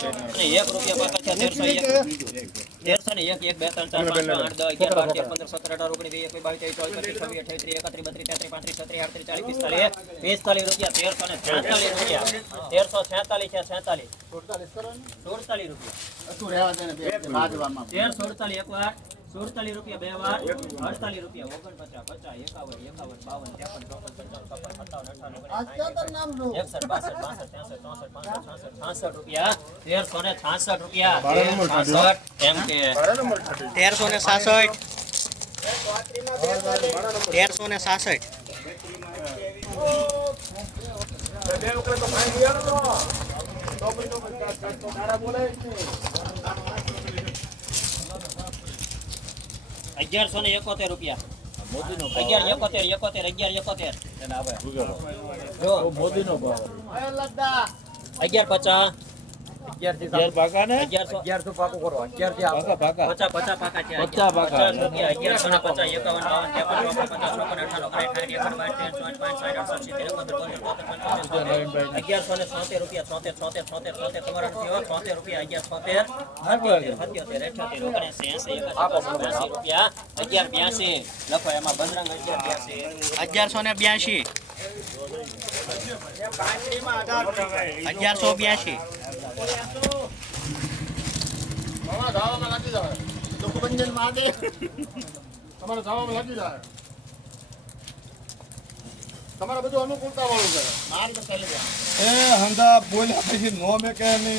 ચાલીસ પિસ્તાલીસ પિસ્તાલીસ રૂપિયા તેરસો રૂપિયા સુડતાલીસ રૂપિયા બે વાર અડતાલીસ રૂપિયા ઓગણપચાસ પચાસ એકાવન એકાવન બાવન ત્રેપન તેરસો ને સાસઠ તેરસો ને સાસઠ અગિયારસો ને એકોતેર રૂપિયા અગિયાર એકોતેર એકોતેર અગિયાર એકોતેર મોદી નો ભાવ અગિયાર પચાસ અગિયારસો ને સોતેર રૂપિયા રૂપિયા અગિયાર રૂપિયા અગિયાર બ્યાસી લખો એમાં બજરંગ અગિયાર બ્યાસી અગિયારસો ને બ્યાસી અગિયારસો બ્યાસી તમારા ધાવામાં લાગી જાય તમારા ધાવામાં લાગી જાય તમારે બધું અનુકૂળતા વાળું કરે માલ તો ચાલી ગયા એ હંદા બોલ્યા પછી નો મે કે ને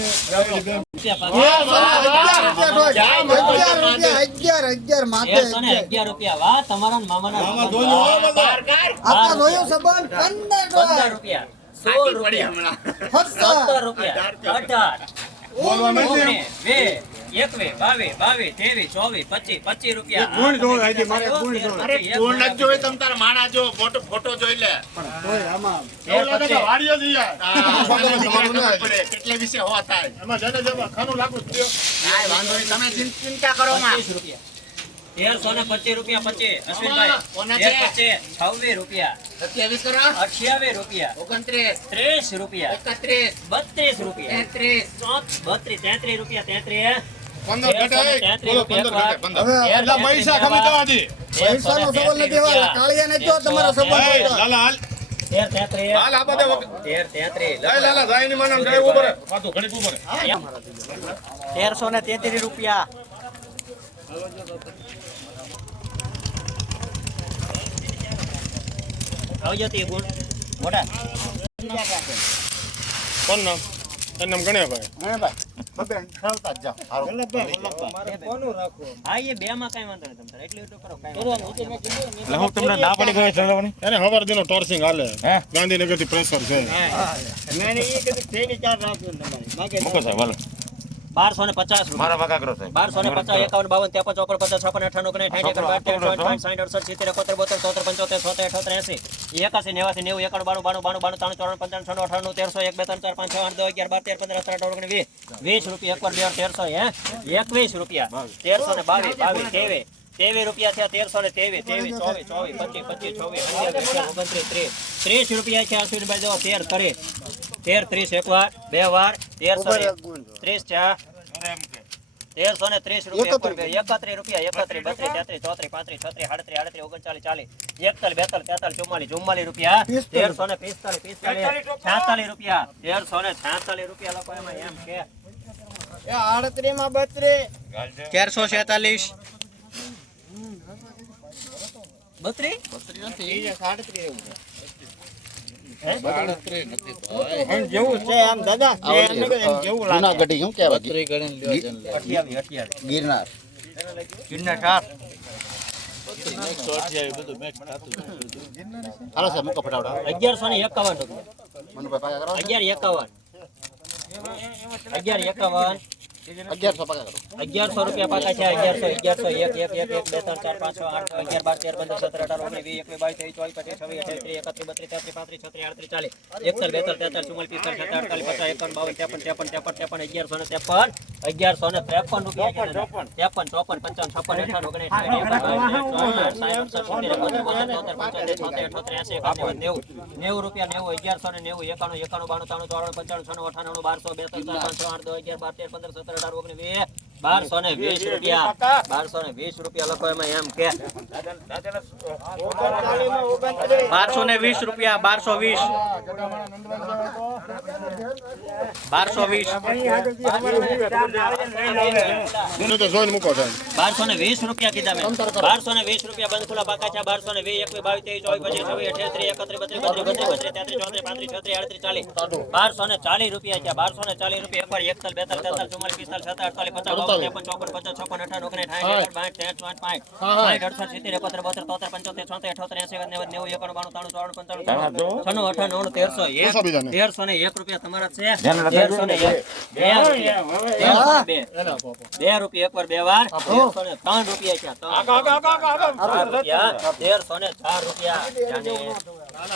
રૂપિયા વા તમારા મામા જોયો આપા જોયો રૂપિયા 15 રૂપિયા રૂપિયા 18 બોલવા એકવે રૂપિયા તેરસો ને પચીસ રૂપિયા પચીસ અશ્વિનભાઈ છવ્વીસ રૂપિયા સત્યાવીસ કરો રૂપિયા ઓગણત્રીસ ત્રીસ રૂપિયા એકત્રીસ બત્રીસ રૂપિયા તેત્રીસ ચોત્રીસ બત્રીસ તેત્રીસ રૂપિયા તેત્રીસ તેરસો ને તેત્રીસ રૂપિયા આવજો તે ગુણ મોટા કોણ નામ નામ ગણ્યા ભાઈ ગણ્યા ભાઈ બેન ખવતા જ જાઓ હા ગાંધીનગર થી પ્રેસર છે મેં ચાર રાખ્યો તમારી માગે મૂકો બારસો ને પચાસ મારા ત્રણ ત્રણ પંચાવન છનું ત્રણ ચાર પાંચ આઠ અગિયાર તેર પંદર અઢાર અઢાર વીસ રૂપિયા એકવીસ રૂપિયા તેરસો ને બાવીસ બાવીસ તેવીસ તેવી રૂપિયા થયા તેરસો ને તેવી તેવી ચોવીસ ચોવીસ પચીસ પચીસ ચોવીસ અગિયાર ઓગણત્રીસ ત્રીસ ત્રીસ રૂપિયા છે આસુરીભાઈ જો તેર કરી તેર ત્રીસ એક વાર બે વાર તેરસો ત્રીસ ચાર તેરસો ને ત્રીસ રૂપિયા એકત્રીસ રૂપિયા એકત્રીસ બત્રીસ તેત્રીસ ચોત્રીસ પાંત્રીસ છત્રીસ આડત્રીસ આડત્રીસ ઓગણચાલીસ ચાલીસ એકતાલ બેતાલીસ તેતાલીસ ચુમ્માલીસ ચુમ્માલીસ રૂપિયા તેરસો ને પિસ્તાલીસ પિસ્તાલીસ છાતાલીસ રૂપિયા તેરસો ને છાતાલીસ રૂપિયા લોકો એમાં એમ કે આડત્રીસ માં છેતાલીસ નથી સાડત્રીસ ગિરનાર ગિરનાર હાલો સાહેબ મૂકો ફટાફટ અગિયારસો ને એકાવન અગિયાર એકાવન અગિયાર એકાવન અગિયારસો પાંચ છ ચાલીસ એકસઠ બેસઠ તેતર ચુમ્માલીસ બાવન ત્રેપન ત્રેપન ત્રેપન ત્રેપન અગિયારસો ને ત્રેપન અગિયારસો ને ત્રેપન રૂપિયા ત્રેપન ચોપન પંચાવન છપ્પન એકાવન ઓગણીસ નેવું રૂપિયા નેવું અગિયારસો ને નેવું એકાણું એકાણું બાણું ત્રાણું ચોરાણું પંચાણું છનું અઠાણું બારસો બે ત્રણ ચાર પાંચસો આઠ દસ અગિયાર બાર તેર પંદર સત્તર અઢાર ઓગણીસ વીસ બારસો ને વીસ રૂપિયા બારસો વીસ બારસો વીસ રૂપિયા બારસો ને વીસ રૂપિયા કીધા મેં બારસો ને વીસ રૂપિયા બંધ ખુલા બાકા છે બારસો ને વીસ એકવીસ બાવીસ ત્રેવીસ ચોવીસ પચીસ છવ્વીસ અઠ્યાસી એકત્રીસ બત્રીસ બત્રીસ બત્રીસ બત્રીસ તેત્રીસ ચોત્રીસ પાંત્રીસ છત્રીસ આડત્રીસ ચાલીસ બારસો ને ચાલીસ રૂપિયા છે બારસો ને ચાલીસ રૂપિયા એકતાલીસ બેતાલીસ તેતાલીસ ચુમ્માલીસ પિસ્તાલીસ સત્તાલીસ અડતાલીસ પચાસ ચોપન પચાસ છપ્પન અઠાણું ઓગણીસ સાઠ બાઠ તેર ચોઠ પાંચ સાઠ અડસઠ સિત્તેર એકોતેર બોતેર તોતેર પંચોતેર છોતેર અઠોતેર તેરસો તેરસો ને એક રૂપિયા તમારા છે બે રૂપિયા એક વાર બે વાર ત્રણ રૂપિયા છે રૂપિયા તેરસો ને ચાર રૂપિયા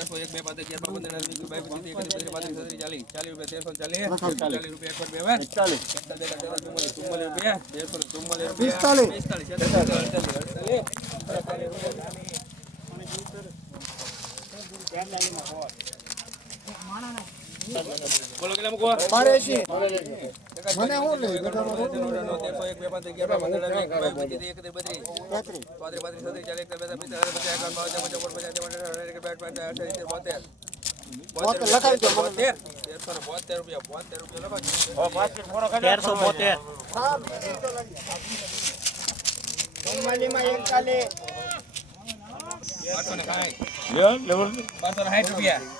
તેરસો એક બે પાંત્રીસ અગિયાર બાવન તેર બે પાંત્રીસ રૂપિયા તેરસો ચાલીસ ચાલીસ રૂપિયા બે વાર બોલો કેટલા મૂકો મારે છે મને હું લઈ બેટા નો 1 2 5 11 12 13 14 15 16 17 18 19 બારસો ને સાહીઠ રૂપિયા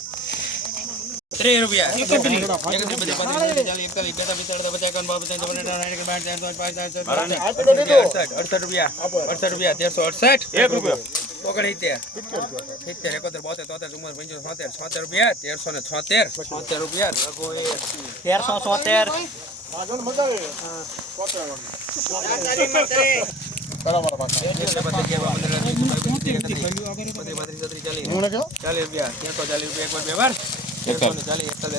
ત્રેવીસ રૂપિયા અડસઠ રૂપિયા અડસઠ રૂપિયા તેરસો અડસઠ એક રૂપિયા ઓગણીતેર સિત્તેર એકોતેર બોતેર તોતેર ચુમ્મોતેર છોતેર છોતેર રૂપિયા તેરસો ને છોતેર છોતેર રૂપિયા લઘુ તેરસો છોતેર ચાલીસ રૂપિયા ચાલીસ રૂપિયા એક વાર બે વાર એકસો ને ચાલીસ એકસો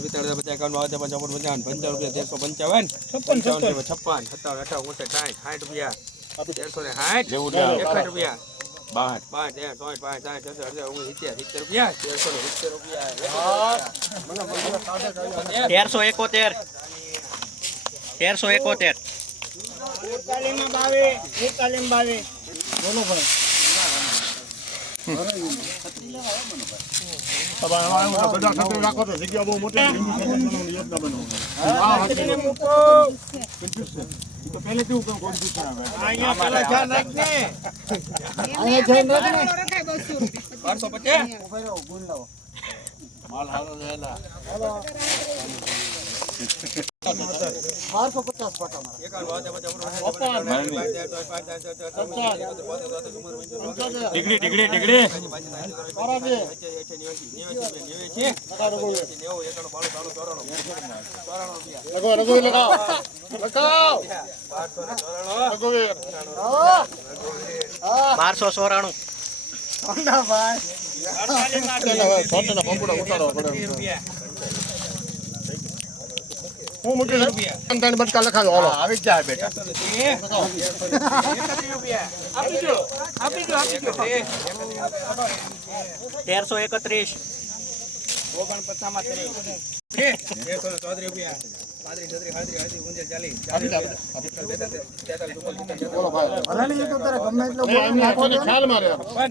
બેતા તેતા તેરસો પંચાવન છપ્પન છપ્પન સત્તાવન અઠાવન ઓછે સાઠ સાઠ રૂપિયા સાઠ એકસઠ રૂપિયા બાઠ બાઠ ત્યાં પાંચ સાઠ રૂપિયા તેરસો ને એકોતેર તેરસો એકોતેર બોલો ભાઈ બારસો પચાસ માલ હારો રહેલા બારસો પચાસ ડિગ્રી ડિગ્રી ડિગ્રી બારસો ચોરાણું પંપડા ઉતારો પડે હું મૂકી રૂપિયા ત્રણ બટકા લખાજો હાલો આવી જાય બેટા તેરસો એકત્રીસ ઓગણપચાસમાં ત્રીસ ખ્યાલ મારે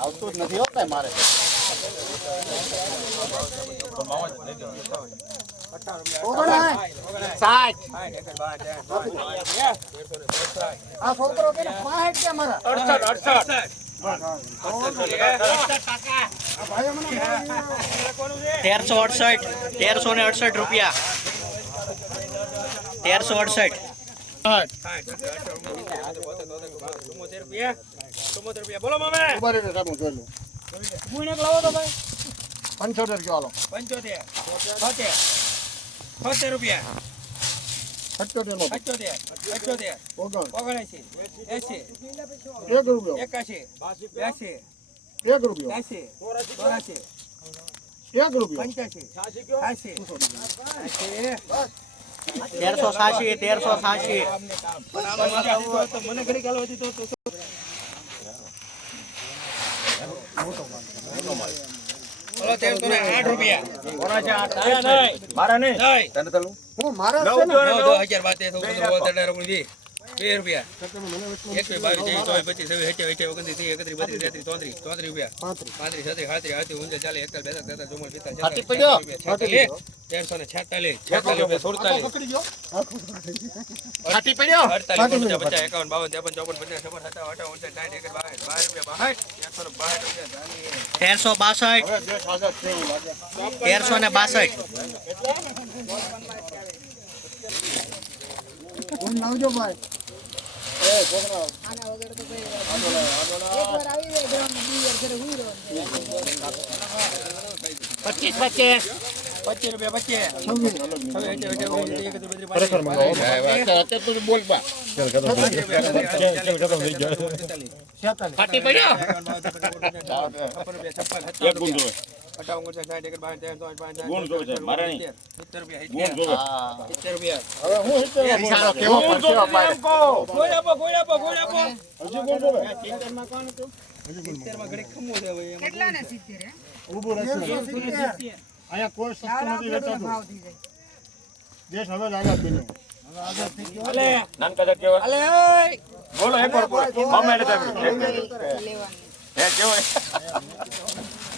આવતું નથી હોત ને મારે તેરસો અડસઠ તેરસો ને અડસઠ રૂપિયા તેરસો અડસઠ રૂપિયા ચુમ્મોતેર રૂપિયા બોલો મામે ઉભા હું જોઈ લાવો તો ભાઈ પંચોતેર કયો હાલો પંચોતેર રૂપિયા તેરસો સાસી તેરસો સાસી નવ આઠ રૂપિયા કોના છે આઠ નહીં મારા નહીં તને તલું હું મારા નવ હજાર બાતે બે એકાવન બાવન ત્રેપન ચોપન પચાસ બાસઠ તેરસો ને બાસઠ લાવજો ભાઈ પચીસ પચીસ પચીસ રૂપિયા પચીસ દેશ હવે લાગ્યા પેલું બોલો એક વાર બોલો મમ્મી લેવા હે કેવો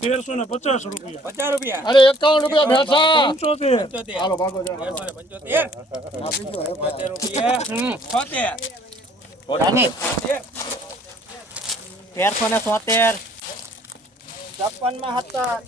તેરસો ને પચાસ રૂપિયા પચાસ રૂપિયા અરે એકાવન રૂપિયા ભેસા પંચોતેર હાલો ભાગો પંચોતેર રૂપિયા છોતેર તેરસો ને છોતેર છપ્પન માં હતા